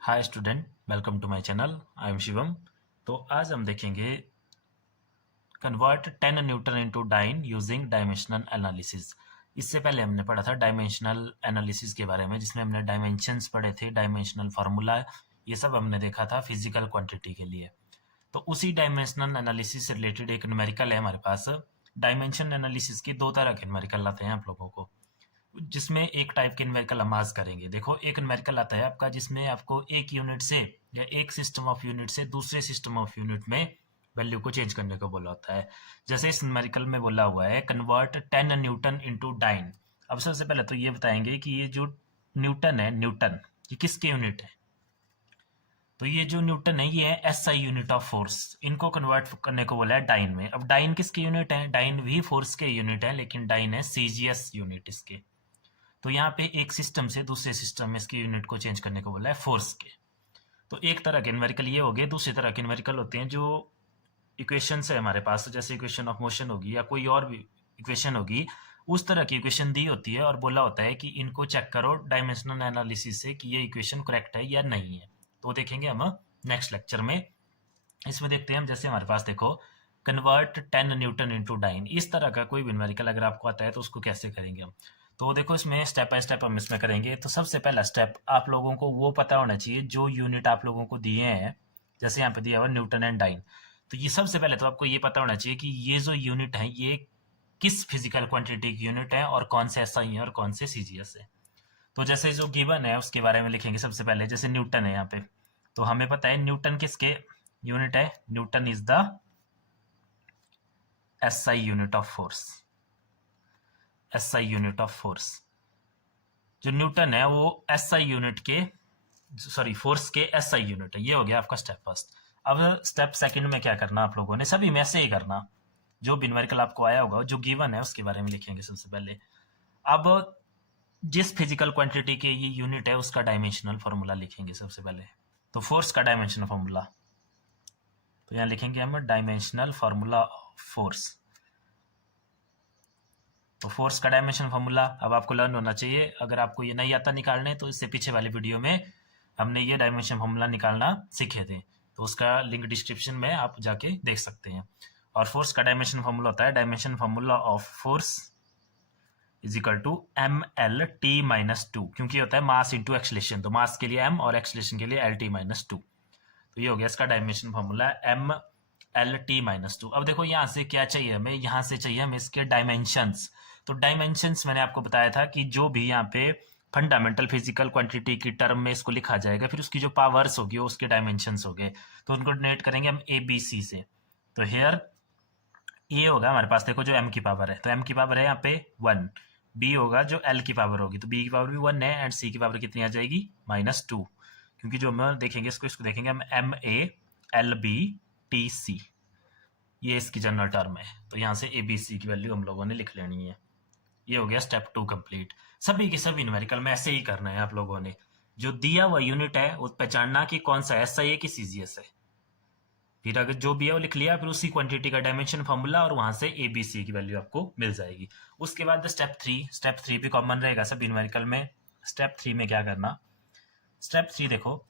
Hi student, welcome to my channel. I am Shivam. तो आज हम देखेंगे convert 10 newton into dyne using dimensional analysis. इससे पहले हमने पढ़ा था डायमेंशनल एनालिसिस के बारे में, जिसमें हमने डायमेंशंस पढ़े थे, डायमेंशनल फार्मूला, ये सब हमने देखा था फिजिकल क्वांटिटी के लिए। तो उसी डायमेंशनल एनालिसिस से रिलेटेड एक न्यूमेरिकल है हमारे पास। डायमेंशन एनालिसिस के दो तरह के न्यूमेरिकल आते हैं आप लोगों को, जिसमें एक टाइप के न्यूमेरिकल हम आज करेंगे। देखो, एक न्यूमेरिकल आता है आपका जिसमें आपको एक यूनिट से या एक सिस्टम ऑफ यूनिट से दूसरे सिस्टम ऑफ यूनिट में वैल्यू को चेंज करने को बोला होता है। जैसे इस न्यूमेरिकल में बोला हुआ है कन्वर्ट 10 न्यूटन इनटू डाइन। अब सबसे पहले तो ये बताएंगे कि ये जो न्यूटन है, न्यूटन ये किसके यूनिट है। तो ये जो न्यूटन है ये है एसआई यूनिट ऑफ फोर्स। इनको कन्वर्ट करने को बोला है डाइन में। अब डाइन किसके यूनिट है? डाइन भी फोर्स के यूनिट है, लेकिन डाइन है सीजीएस यूनिट इसके। तो यहाँ पे एक सिस्टम से दूसरे सिस्टम में इसकी यूनिट को चेंज करने को बोला है फोर्स के। तो एक तरह के न्यूमेरिकल ये हो गए। दूसरी तरह के न्यूमेरिकल होते हैं जो इक्वेशन है हमारे पास, जैसे इक्वेशन ऑफ मोशन होगी या कोई और भी इक्वेशन होगी, उस तरह की इक्वेशन दी होती है और बोला होता है कि इनको चेक करो डायमेंशनल एनालिसिस से कि ये इक्वेशन करेक्ट है या नहीं है। तो देखेंगे हम नेक्स्ट लेक्चर में। इसमें देखते हैं हम, जैसे हमारे पास देखो कन्वर्ट 10 न्यूटन इनटू डाइन, इस तरह का कोई भी न्यूमेरिकल अगर आपको आता है तो उसको कैसे करेंगे हम। तो देखो, इसमें स्टेप बाय स्टेप हम इसमें करेंगे। तो सबसे पहला स्टेप आप लोगों को वो पता होना चाहिए जो यूनिट आप लोगों को दिए हैं। जैसे यहाँ पे दिया हुआ न्यूटन एंड डाइन, तो ये सबसे पहले तो आपको ये पता होना चाहिए कि ये जो यूनिट है ये किस फिजिकल क्वांटिटी की यूनिट है और कौन से एसआई है और कौन से सीजीएस है। तो जैसे जो गिवन है उसके बारे में लिखेंगे सबसे पहले। जैसे न्यूटन है यहाँ पे, तो हमें पता है न्यूटन किसके यूनिट है। Newton is the SI unit of force. SI unit of force, जो न्यूटन है वो एसआई यूनिट के, सॉरी फोर्स के एसआई यूनिट है। ये हो गया आपका स्टेप फर्स्ट। अब स्टेप सेकंड में क्या करना आप लोगों ने, सभी में ऐसे ही करना। जो भी न्यूमेरिकल आपको आया होगा जो गिवन है उसके बारे में लिखेंगे सबसे पहले। अब जिस फिजिकल क्वांटिटी के ये यूनिट है उसका डायमेंशनल फॉर्मूला लिखेंगे सबसे पहले। तो फोर्स का डायमेंशनल फॉर्मूला, तो यहाँ लिखेंगे हम डायमेंशनल फॉर्मूला ऑफ फोर्स। तो फोर्स का डायमेंशन फॉर्मूला अब आपको लर्न होना चाहिए। अगर आपको ये नहीं आता निकालने तो इससे पीछे वाले वीडियो में हमने ये डायमेंशन फॉर्मूला निकालना सीखे थे, तो उसका लिंक डिस्क्रिप्शन में आप जाके देख सकते हैं। और फोर्स का डायमेंशन फॉर्मूला होता है dimension formula of force is equal to M L T minus two, क्योंकि होता है मास इंटू एक्सलेशन। तो मास के लिए एम और एक्सलेशन के लिए एल टी माइनस टू। तो ये हो गया इसका dimension formula M L T minus two. अब देखो यहाँ से क्या चाहिए हमें, यहाँ से चाहिए हमें इसके डायमेंशंस। तो डायमेंशंस मैंने आपको बताया था कि जो भी यहाँ पे फंडामेंटल फिजिकल क्वांटिटी की टर्म में इसको लिखा जाएगा, फिर उसकी जो पावर्स होगी वो उसके डायमेंशंस हो गए। तो उनको डिनोट करेंगे हम ए बी सी से। तो हेयर ए होगा हमारे पास, देखो जो एम की पावर है, तो एम की पावर है यहाँ पे 1। बी होगा जो एल की पावर होगी, तो बी की पावर भी 1 है, एंड सी की पावर कितनी आ जाएगी -2। क्योंकि जो हम देखेंगे इसको देखेंगे हम M A L B T C, ये इसकी जनरल टर्म है। तो यहाँ से ए बी सी की वैल्यू हम लोगों ने लिख लेनी है। ये हो गया स्टेप 2 कंप्लीट। सभी के सभी न्यूमेरिकल में ऐसे ही करना है आप लोगों ने। जो दिया हुआ यूनिट है वो पहचानना कि कौन सा एसआई है कि सीजीएस है। फिर अगर जो भी है वो लिख लिया, फिर उसी क्वांटिटी का डायमेंशन फॉर्मूला और वहां से ए बी सी की वैल्यू आपको मिल जाएगी। उसके बाद स्टेप 3 भी कॉमन रहेगा सभी न्यूमेरिकल में। स्टेप 3 में क्या करना, स्टेप 3 देखो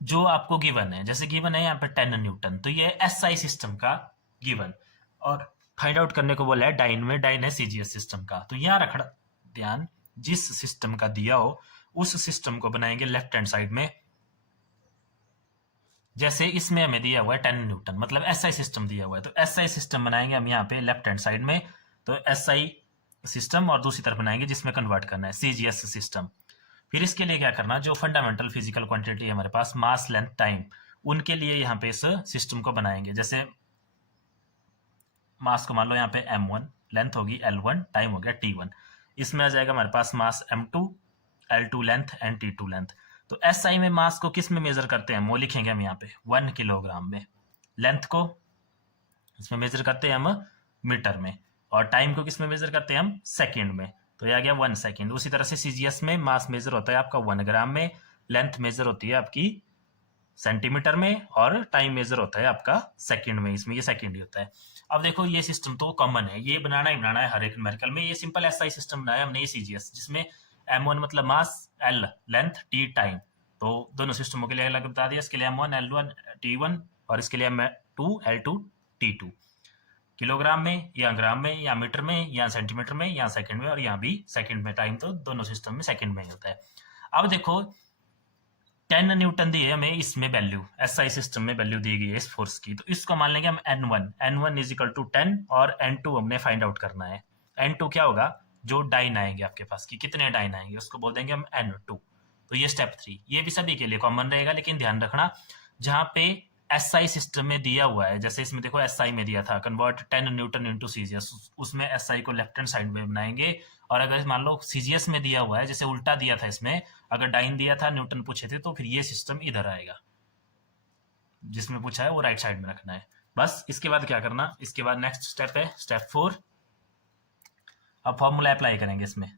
जो आपको गिवन है, जैसे गिवन है यहाँ पे 10 न्यूटन, तो ये एसआई सिस्टम का गिवन, और फाइंड आउट करने को बोला है डाइन में। डाइन है सीजीएस सिस्टम का। तो यहाँ रखना ध्यान, जिस सिस्टम का दिया हो उस सिस्टम को बनाएंगे लेफ्ट हैंड साइड में। जैसे इसमें हमें दिया हुआ है 10 न्यूटन, मतलब एसआई सिस्टम दिया हुआ है, तो एसआई सिस्टम बनाएंगे हम यहाँ पे लेफ्ट हैंड साइड में। तो एसआई सिस्टम, और दूसरी तरफ बनाएंगे जिसमें कन्वर्ट करना है सीजीएस सिस्टम। फिर इसके लिए क्या करना, जो फंडामेंटल फिजिकल क्वांटिटी है हमारे पास, मास लेंथ टाइम, उनके लिए यहाँ पे इस सिस्टम को बनाएंगे। जैसे मास को मान लो यहाँ पे m1, लेंथ होगी l1, टाइम हो गया t1। इसमें आ जाएगा हमारे पास मास m2, l2 length and t2 length. तो एसआई में मास को किस में मेजर करते हैं, वो लिखेंगे हम यहाँ पे 1 किलोग्राम में। लेंथ को इसमें मेजर करते हैं हम मीटर में, और टाइम को किस में मेजर करते हैं हम सेकंड में। तो ये आ गया 1 सेकंड। उसी तरह से सीजीएस में मास मेजर होता है आपका 1 ग्राम में, लेंथ मेजर होती है आपकी सेंटीमीटर में, और टाइम मेजर होता है आपका सेकंड में। इसमें ये सेकंड ही होता है। अब देखो ये सिस्टम तो कॉमन है, ये बनाना ही बनाना है हर एक न्यूमेरिकल में। ये सिंपल एसआई सिस्टम बनाया हमने, ये सीजीएस, जिसमें m1 मतलब मास, l लेंथ, t टाइम। तो दोनों सिस्टमों के लिए अलग बता दिया, इसके लिए m1 l1 t1 और इसके लिए m2 l2 t2। किलोग्राम में या ग्राम में या मीटर में या सेंटीमीटर में या सेकंड में, और यहाँ भी सेकंड में, टाइम तो दोनों सिस्टम में सेकंड में ही होता है। अब देखो 10 न्यूटन दी है हमें इसमें वैल्यू, एसआई सिस्टम में वैल्यू दी गई है इस फोर्स की, तो इसको मान लेंगे हम n1 इज इक्वल टू 10 और n2 हमने फाइंड आउट करना है। n2 क्या होगा, जो डाइन आएंगे आपके पास की कितने डाइन आएंगे उसको बोल देंगे हम n2। तो ये स्टेप 3, ये भी सभी के लिए कॉमन रहेगा, लेकिन ध्यान रखना जहां पे एसआई सिस्टम में दिया हुआ है, जैसे इसमें देखो एसआई में दिया था कन्वर्ट 10 न्यूटन इनटू सीजीएस, उसमें एसआई को लेफ्ट हैंड साइड में बनाएंगे। और अगर मान लो सीजीएस में दिया हुआ है, जैसे उल्टा दिया था इसमें, अगर डाइन दिया था न्यूटन पूछे थे, तो फिर ये सिस्टम इधर आएगा, जिसमें पूछा है वो राइट साइड में रखना है। बस इसके बाद क्या करना, इसके बाद नेक्स्ट स्टेप है स्टेप 4। अब फॉर्मूला अप्लाई करेंगे इसमें।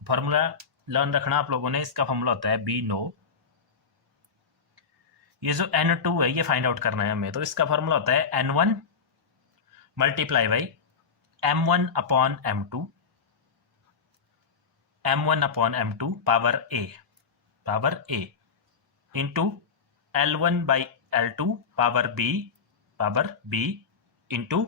फॉर्मूला लर्न रखना आप लोगों ने, इसका फॉर्मूला होता है बी नो, ये जो n2 है ये फाइंड आउट करना है हमें, तो इसका फॉर्मूला होता है n1 multiply by m1 upon m2, m1 upon m2 power a into l1 by l2 power b into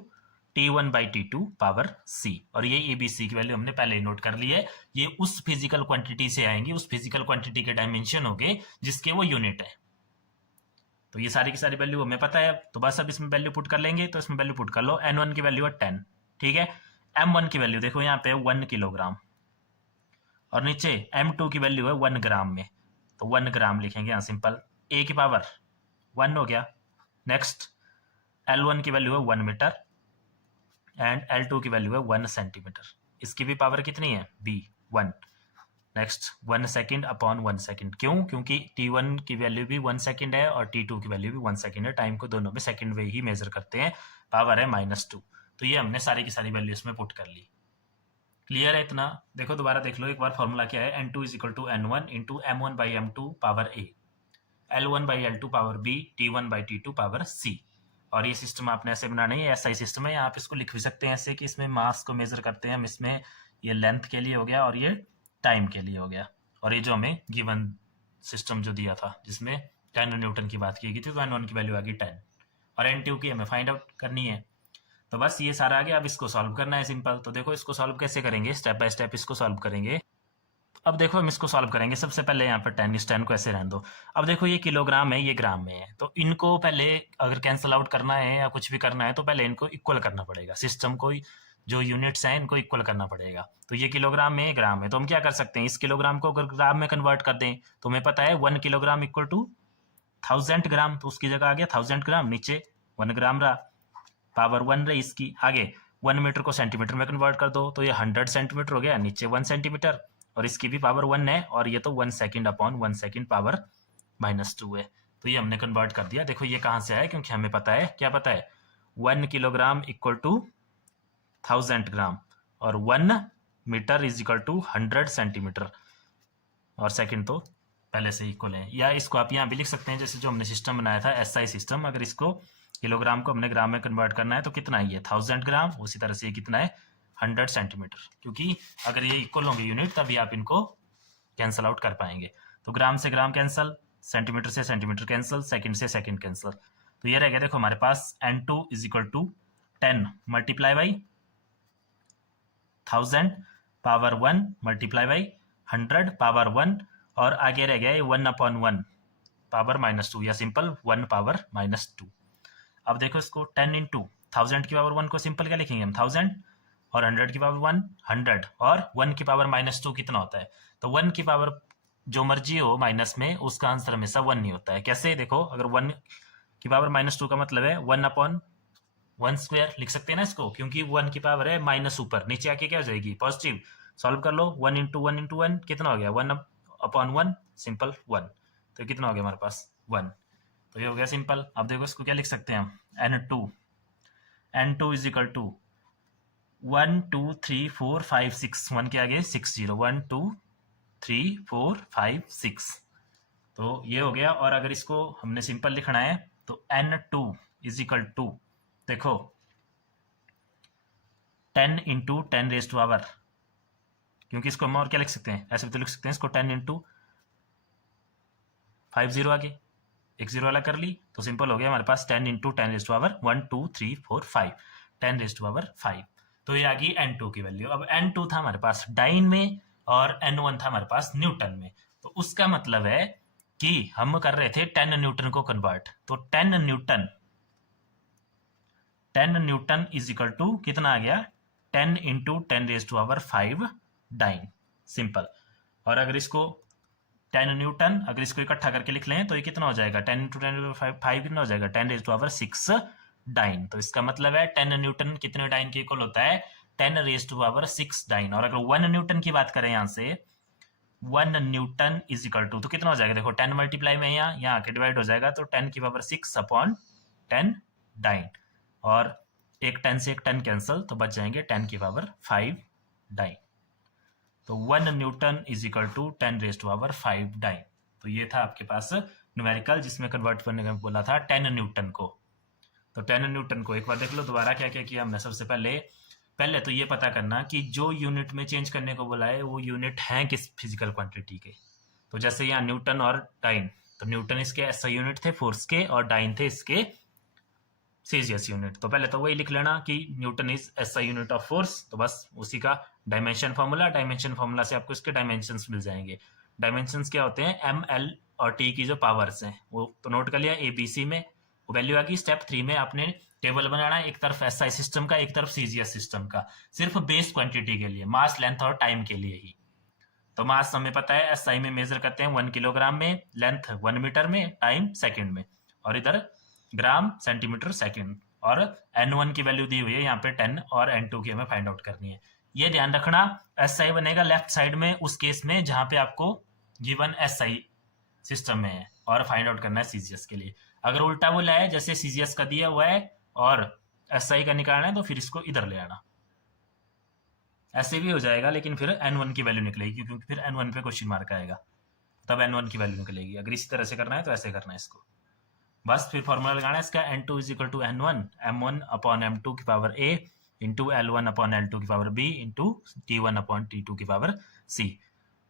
t1 by t2 power c। और ये abc की वैल्यू हमने पहले ही नोट कर ली है, ये उस फिजिकल क्वांटिटी से आएंगी, उस फिजिकल क्वांटिटी के डायमेंशन होंगे जिसके वो यूनिट है। तो ये सारी की सारी वैल्यू हमें पता है, तो बस अब इसमें वैल्यू पुट कर लेंगे। तो इसमें वैल्यू पुट कर लो, n1 की वैल्यू है 10, ठीक है। m1 की वैल्यू देखो यहाँ पे 1 किलोग्राम, और नीचे m2 की वैल्यू है 1 ग्राम में, तो 1 ग्राम लिखेंगे यहाँ सिंपल, a की पावर 1 हो गया। नेक्स्ट l1 की वैल्यू है 1 मीटर एंड l2 की वैल्यू है 1 सेंटीमीटर, इसकी भी पावर कितनी है b 1। Next 1 second upon 1 second, क्यों, क्योंकि t1 की वैल्यू भी 1 सेकंड है और t2 की वैल्यू भी 1 सेकंड है, टाइम को दोनों में सेकंड में ही मेजर करते हैं, पावर है -2। तो ये हमने सारी की सारी वैल्यू इसमें पुट कर ली। क्लियर है इतना? देखो दोबारा देख लो एक बार, फॉर्मूला क्या है, n2 is equal to n1 into m1 by m2 power a, l1 by l2 power b, t1 by t2 power c। और ये सिस्टम आपने ऐसे बनाना है, ऐसा ही सिस्टम है, आप इसको लिख भी सकते हैं ऐसे कि इसमें मास को मेजर करते हैं हम, इसमें ये लेंथ के लिए हो गया और ये टाइम के लिए हो गया। और ये जो हमें गिवन सिस्टम जो दिया था जिसमें 10 न्यूटन की बात की गई थी, तो n1 की वैल्यू आ गई 10 और n2 की हमें फाइंड आउट करनी है। तो बस ये सारा आ गया, अब इसको सॉल्व करना है सिंपल। तो देखो इसको सॉल्व कैसे करेंगे, स्टेप बाय स्टेप इसको सॉल्व करेंगे। अब देखो हम इसको सॉल्व करेंगे, सबसे पहले यहाँ पर 10, इस 10 को ऐसे रहने दो। अब देखो ये किलोग्राम है, ये ग्राम में है, तो इनको पहले अगर कैंसिल आउट करना है या कुछ भी करना है तो पहले इनको इक्वल करना पड़ेगा, सिस्टम को जो यूनिट्स हैं इनको इक्वल करना पड़ेगा। तो ये किलोग्राम में, ग्राम में, तो हम क्या कर सकते हैं, इस किलोग्राम को अगर ग्राम में कन्वर्ट कर दें तो हमें पता है 1 किलोग्राम इक्वल टू 1000 ग्राम, तो उसकी जगह आ गया 1000 ग्राम, नीचे 1 ग्राम रहा, पावर 1 रही इसकी। आगे 1 मीटर को सेंटीमीटर में कन्वर्ट कर दो तो ये 100 सेंटीमीटर हो गया, नीचे 1 सेंटीमीटर, और इसकी भी पावर 1 है, और ये तो 1 सेकंड अपॉन 1 सेकंड पावर -2 है। तो ये हमने कन्वर्ट कर दिया। देखो ये कहाँ से आया, क्योंकि हमें पता है, क्या पता है, 1 किलोग्राम इक्वल टू 1000 ग्राम और 1 metre is equal to 100 centimetre, और सेकंड तो पहले से इक्वल है। या इसको आप यहाँ भी लिख सकते हैं, जैसे जो हमने सिस्टम बनाया था एसआई सिस्टम, अगर इसको किलोग्राम को हमने ग्राम में कन्वर्ट करना है तो कितना है, ये 1000 ग्राम, उसी तरह से ये कितना है 100 सेंटीमीटर, क्योंकि अगर ये इक्वल होंगे यूनिट तभी आप इनको कैंसल आउट कर पाएंगे। तो ग्राम से ग्राम कैंसल, सेंटीमीटर से सेंटीमीटर कैंसल, सेकंड से सेकंड कैंसल, तो ये रह गया। देखो हमारे पास n2 is equal to 10 multiply by 1000 power 1 multiply by 100 power 1, और आगे रह गया ये 1 अपॉन 1 पावर -2, या सिंपल 1 पावर -2। अब देखो इसको 10 इंटू 1000 की पावर 1 को सिंपल क्या लिखेंगे हम, 1000, और 100 की पावर 1 100, और 1 की पावर -2 कितना होता है, तो 1 की पावर जो मर्जी हो माइनस में, उसका आंसर हमेशा 1 नहीं होता है। कैसे, देखो अगर 1 की पावर -2 का मतलब है 1 अपॉन 1 स्क्वायर लिख सकते हैं ना इसको, क्योंकि 1 की पावर है माइनस ऊपर, नीचे आके क्या हो जाएगी, पॉजिटिव। सॉल्व कर लो, 1 इंटू 1 इंटू 1 कितना हो गया, 1 अपॉन 1 सिंपल 1, तो कितना हो गया हमारे पास 1, तो ये हो गया सिंपल। अब देखो इसको क्या लिख सकते हैं हम, n2 इज इक्वल टू 1 2 3 4 5 6, 1 के आगे 60, 1 2 3 4 5 6, तो ये हो गया। और अगर इसको हमने सिंपल लिखना है तो n2 इज इक्वल टू, देखो 10 इंटू 10 रेज टू पावर क्योंकि इसको हम और क्या लिख सकते हैं, ऐसे भी तो लिख सकते हैं इसको 10 इंटू 5 जीरो आगे एक जीरो वाला कर ली तो सिंपल हो गया हमारे पास 10 into 10 raise to power 1 2 3 4 5 10 raise to power 5। तो ये आ गई n2 की वैल्यू। अब n2 था हमारे पास डाइन में और n1 था हमारे पास न्यूटन में। तो उसका मतलब है कि हम कर रहे थे 10 न्यूटन को कन्वर्ट, तो 10 न्यूटन इज इक्वल टू कितना आ गया, 10 into 10 raise to power 5 dyne, simple. और अगर इसको 10 न्यूटन अगर इसको इकट्ठा करके लिख लें तो ये कितना हो जाएगा, 10 इंटू 10 5 कितना हो जाएगा, 10 रेज़ टू पावर 6 डाइन। तो इसका मतलब है 10 न्यूटन कितने डाइन के इक्वल होता है, 10 रेज़ टू पावर 6 डाइन। और अगर 1 न्यूटन की बात करें यहाँ से, 1 न्यूटन इज इक्वल टू, तो कितना हो जाएगा, देखो 10 मल्टीप्लाई में यहाँ आके डिवाइड हो जाएगा, तो 10 की पावर 6 अपॉन 10 डाइन, और एक 10 से एक 10 कैंसिल, तो बच जाएंगे 10 की पावर 5 डाइन। तो 1 newton is equal to 10 raise to power 5 dyne. तो ये था आपके पास न्यूमेरिकल जिसमें कन्वर्ट करने का बोला था 10 न्यूटन को। तो 10 न्यूटन को एक बार देख लो दोबारा क्या क्या किया हमने। सबसे पहले तो ये पता करना कि जो यूनिट में चेंज करने को बोला है वो यूनिट हैं किस फिजिकल क्वांटिटी के। तो जैसे यहाँ न्यूटन और डाइन, तो न्यूटन इसके ऐसा यूनिट थे फोर्स के और डाइन थे इसके सेल्सियस यूनिट। तो पहले तो वही लिख लेना कि Newton is SI unit of force, तो बस उसी का डायमेंशन फार्मूला से आपको इसके डायमेंशंस मिल जाएंगे। डायमेंशंस क्या होते हैं, एम एल और टी की जो पावर्स हैं वो तो नोट कर लिया, एबीसी में वो वैल्यू आ गई। स्टेप 3 में आपने टेबल बनाना है, एक तरफ एसआई सिस्टम का एक तरफ सीजीएस सिस्टम का, सिर्फ बेस क्वांटिटी के लिए, मास लेंथ और टाइम के लिए ही। तो मास हमें पता है एसआई में मेजर करते हैं 1 किलोग्राम में, लेंथ 1 मीटर में, टाइम सेकंड में, और इधर ग्राम सेंटीमीटर सेकंड। और n1 की वैल्यू दी हुई है यहाँ पे 10 और n2 की हमें फाइंड आउट करनी है। ये ध्यान रखना एसआई बनेगा लेफ्ट साइड में उस केस में जहां पे आपको गिवन एसआई सिस्टम में है और फाइंड आउट करना है सीजीएस के लिए। अगर उल्टा बोला है जैसे सीजीएस का दिया हुआ है और एसआई का निकालना है तो फिर इसको इधर ले आना, ऐसे भी हो जाएगा लेकिन फिर n1 की वैल्यू निकलेगी क्योंकि फिर n1 पे क्वेश्चन मार्क आएगा, तब n1 की वैल्यू निकलेगी। अगर इसी तरह से करना है तो ऐसे करना है इसको, बस फिर फॉर्मूला लगाना है इसका, n2 is equal to n1 m1 upon m2 की power a into l1 upon l2 की power b into t1 upon t2 की पावर c।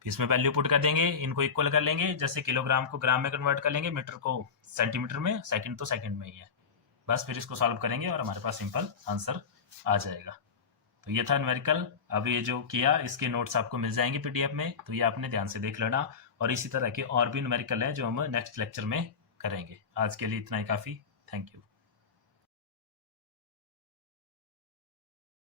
इसमें वैल्यू पुट कर देंगे, इनको इक्वल कर लेंगे, जैसे किलोग्राम को ग्राम में कन्वर्ट कर लेंगे, मीटर को सेंटीमीटर में, सेकंड तो सेकंड में ही है। बस फिर इसको सॉल्व करेंगे और हमारे पास सिंपल आंसर आ जाएगा। तो ये था न्यूमेरिकल। अब ये जो किया इसके नोट्स आपको मिल जाएंगे पीडीएफ में, तो ये आपने ध्यान से देख लेना। और इसी तरह के और भी न्यूमेरिकल है जो हम नेक्स्ट लेक्चर में करेंगे। आज के लिए इतना ही काफ़ी। Thank you.